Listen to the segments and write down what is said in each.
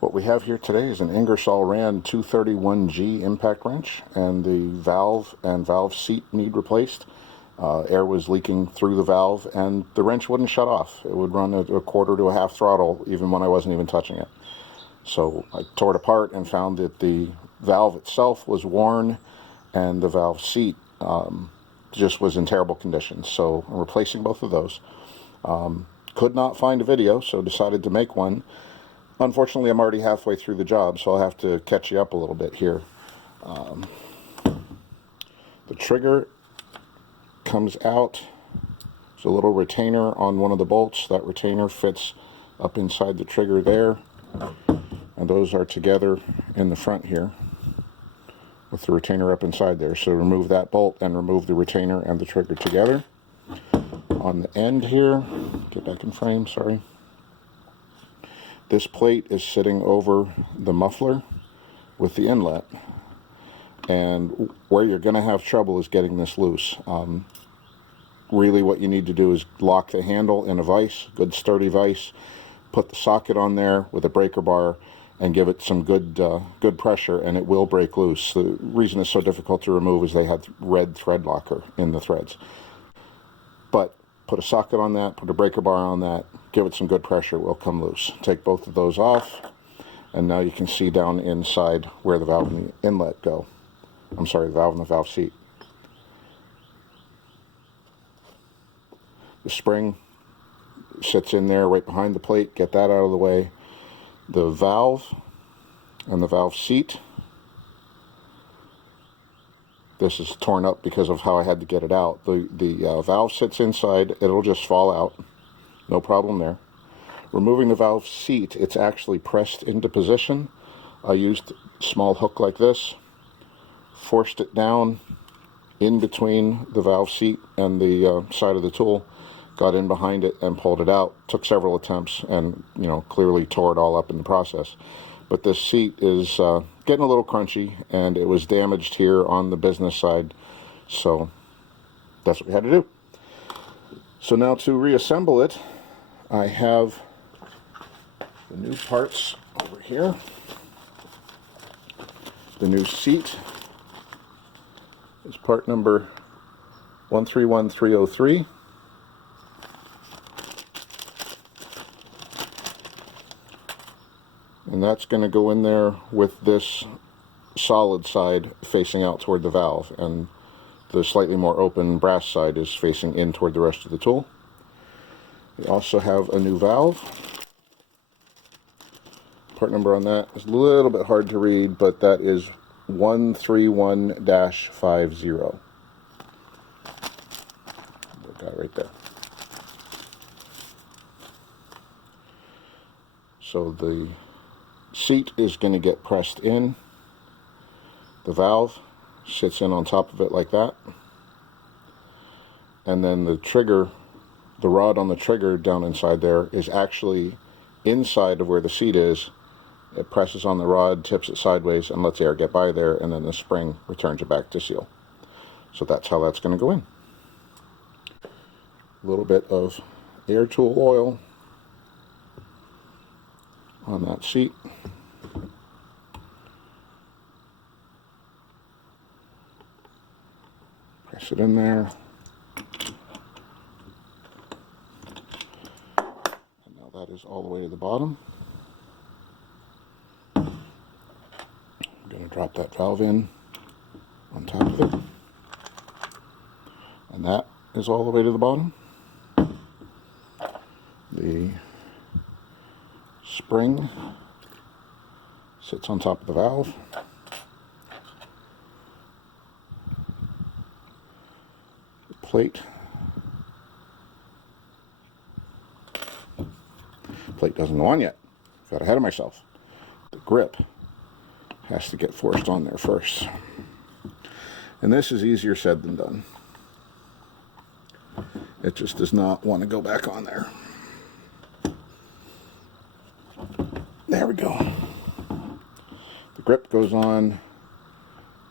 What we have here today is an Ingersoll Rand 231G impact wrench, and the valve and valve seat need replaced. Air was leaking through the valve, and the wrench wouldn't shut off. It would run at a quarter to a half throttle even when I wasn't even touching it. So I tore it apart and found that the valve itself was worn and the valve seat just was in terrible condition. So I'm replacing both of those. Could not find a video, so decided to make one. Unfortunately, I'm already halfway through the job, so I'll have to catch you up a little bit here. The trigger comes out. There's a little retainer on one of the bolts. That retainer fits up inside the trigger there, and those are together in the front here with the retainer up inside there. So remove that bolt and remove the retainer and the trigger together. On the end here, get back in frame, sorry. This plate is sitting over the muffler with the inlet, and where you're going to have trouble is getting this loose. Really what you need to do is lock the handle in a vise, good sturdy vise, put the socket on there with a breaker bar, and give it some good pressure, and it will break loose. The reason it's so difficult to remove is they have red thread locker in the threads. But put a socket on that, put a breaker bar on that, give it some good pressure, it will come loose. Take both of those off, and now you can see down inside where the valve and the inlet go. I'm sorry, the valve and the valve seat. The spring sits in there right behind the plate, get that out of the way. The valve and the valve seat, this is torn up because of how I had to get it out. The valve sits inside, it'll just fall out, no problem there. Removing the valve seat, it's actually pressed into position. I used a small hook like this, forced it down in between the valve seat and the side of the tool, got in behind it and pulled it out. Took several attempts and, clearly tore it all up in the process. But this seat is getting a little crunchy, and it was damaged here on the business side, so that's what we had to do. So now to reassemble it, I have the new parts over here. The new seat is part number 131303. And that's going to go in there with this solid side facing out toward the valve, and the slightly more open brass side is facing in toward the rest of the tool. We also have a new valve. Part number on that is a little bit hard to read, but that is 131-50. Got it right there. So the seat is going to get pressed in. The valve sits in on top of it like that. And then the trigger, the rod on the trigger down inside there is actually inside of where the seat is. It presses on the rod, tips it sideways, and lets air get by there, and then the spring returns it back to seal. So that's how that's going to go in. A little bit of air tool oil on that seat. Press it in there. And now that is all the way to the bottom. I'm going to drop that valve in on top of it. And that is all the way to the bottom. The spring sits on top of the valve. The plate doesn't go on yet. Got ahead of myself. The grip has to get forced on there first. And this is easier said than done. It just does not want to go back on there. There we go. The grip goes on,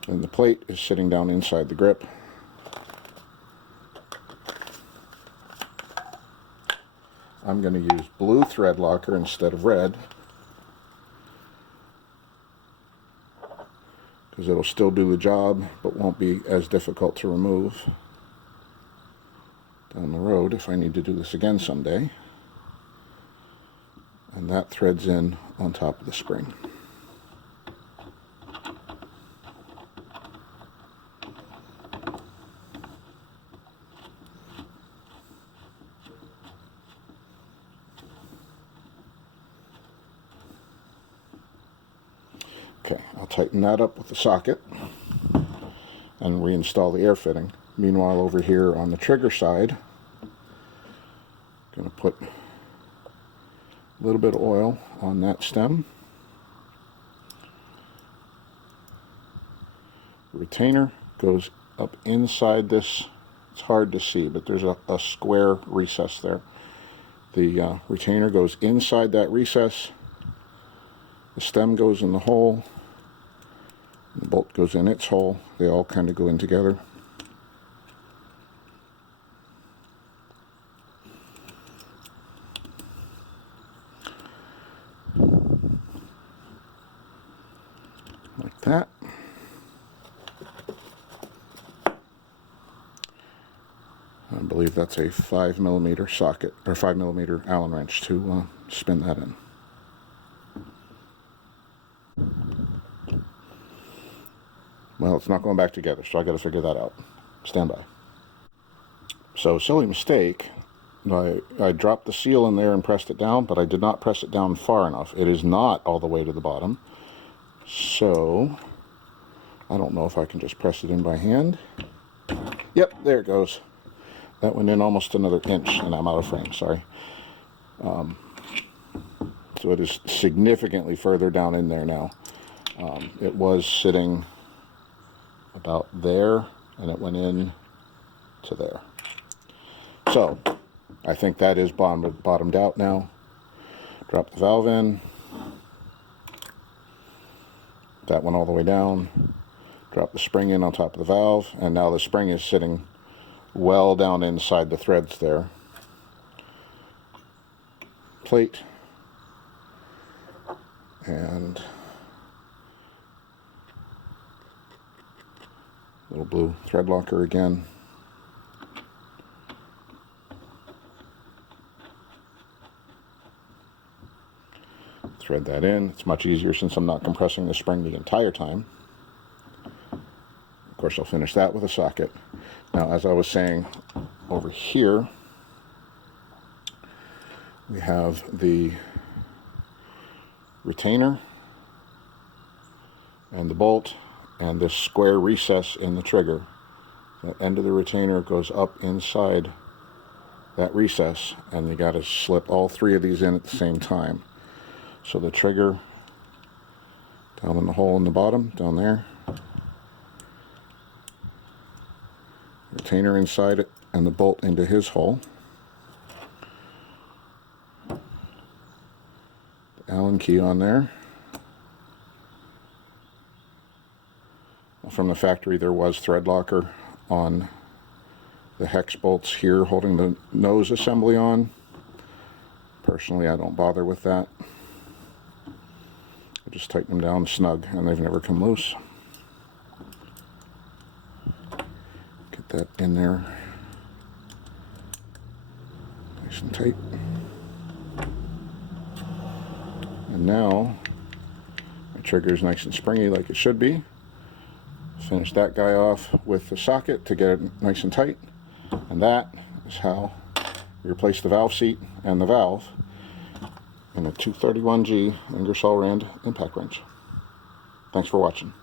and the plate is sitting down inside the grip. I'm going to use blue thread locker instead of red. because it'll still do the job but won't be as difficult to remove down the road if I need to do this again someday. And that threads in on top of the spring. Okay, I'll tighten that up with the socket and reinstall the air fitting. Meanwhile, over here on the trigger side, I'm going to put a little bit of oil on that stem. The retainer goes up inside this. It's hard to see, but there's a square recess there. The retainer goes inside that recess. The stem goes in the hole. The bolt goes in its hole. They all kind of go in together. Like that. I believe that's a 5mm socket, or 5mm Allen wrench to spin that in. Well, it's not going back together, so I got to figure that out. Stand by. So, silly mistake. I dropped the seal in there and pressed it down, but I did not press it down far enough. It is not all the way to the bottom. So, I don't know if I can just press it in by hand. Yep, there it goes. That went in almost another inch, and I'm out of frame, sorry. So it is significantly further down in there now. It was sitting about there, and it went in to there. So, I think that is bottomed out now. Drop the valve in. That went all the way down. Drop the spring in on top of the valve, and now the spring is sitting well down inside the threads there. Plate. And little blue thread locker again. Thread that in. It's much easier since I'm not compressing the spring the entire time. Of course, I'll finish that with a socket. Now, as I was saying, over here we have the retainer and the bolt and this square recess in the trigger. The end of the retainer goes up inside that recess, and you got to slip all three of these in at the same time. So the trigger down in the hole in the bottom, down there, retainer inside it, and the bolt into his hole. The Allen key on there. From the factory there was thread locker on the hex bolts here holding the nose assembly on. Personally, I don't bother with that. I just tighten them down snug, and they've never come loose. Get that in there nice and tight. And now my trigger is nice and springy like it should be. Finish that guy off with the socket to get it nice and tight, and that is how we replace the valve seat and the valve in a 231G Ingersoll Rand impact wrench. Thanks for watching.